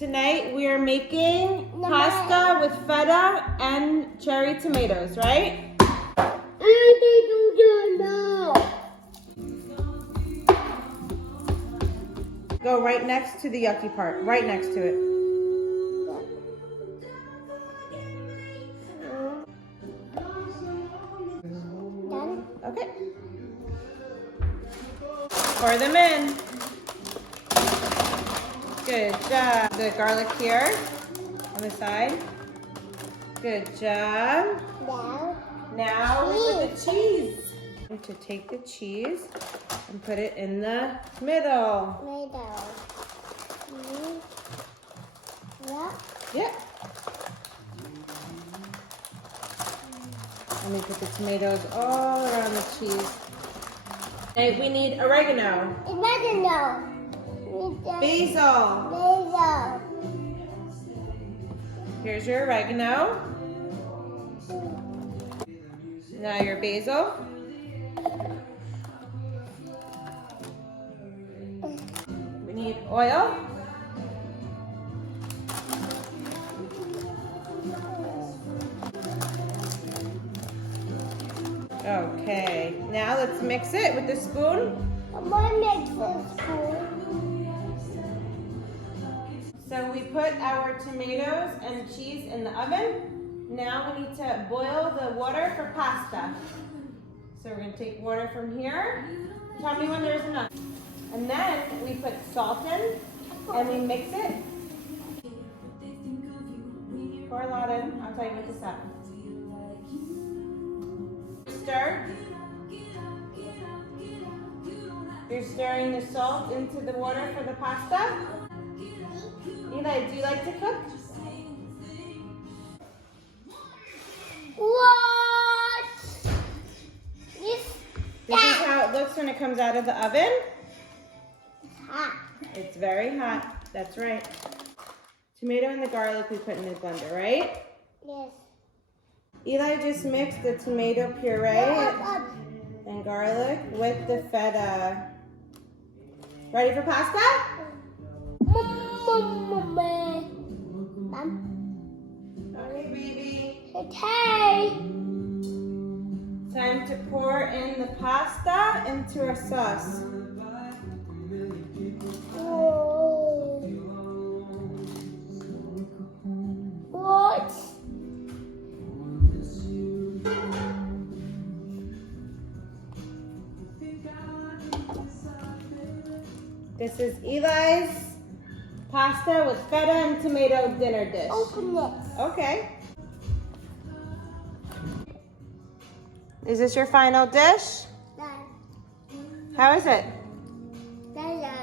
Tonight we are making pasta with feta and cherry tomatoes, right? Go right next to the yucky part, right next to it. Okay. Pour them in. Good job. The garlic here on the side. Good job. Now we put the cheese. To take the cheese and put it in the middle. Yeah. Let me put the tomatoes all around the cheese. Okay, we need oregano. Basil. Here's your oregano. Now your basil. We need oil. Okay, now let's mix it with the spoon. So we put our tomatoes and cheese in the oven. Now we need to boil the water for pasta. So we're going to take water from here. Tell me when there's enough. And then we put salt in and we mix it. Pour a lot in. I'll tell you what to stop. Stir. You're stirring the salt into the water for the pasta. Eli, do you like to cook? What? This is how it looks when it comes out of the oven. Hot. It's very hot. That's right. Tomato and the garlic we put in the blender, right? Yes. Eli just mixed the tomato puree and garlic with the feta. Ready for pasta? Okay, baby. Okay. Time to pour in the pasta into our sauce. What? This is Eli's pasta with feta and tomato dinner dish. Open it. Okay. Is this your final dish? Done. How is it? Done.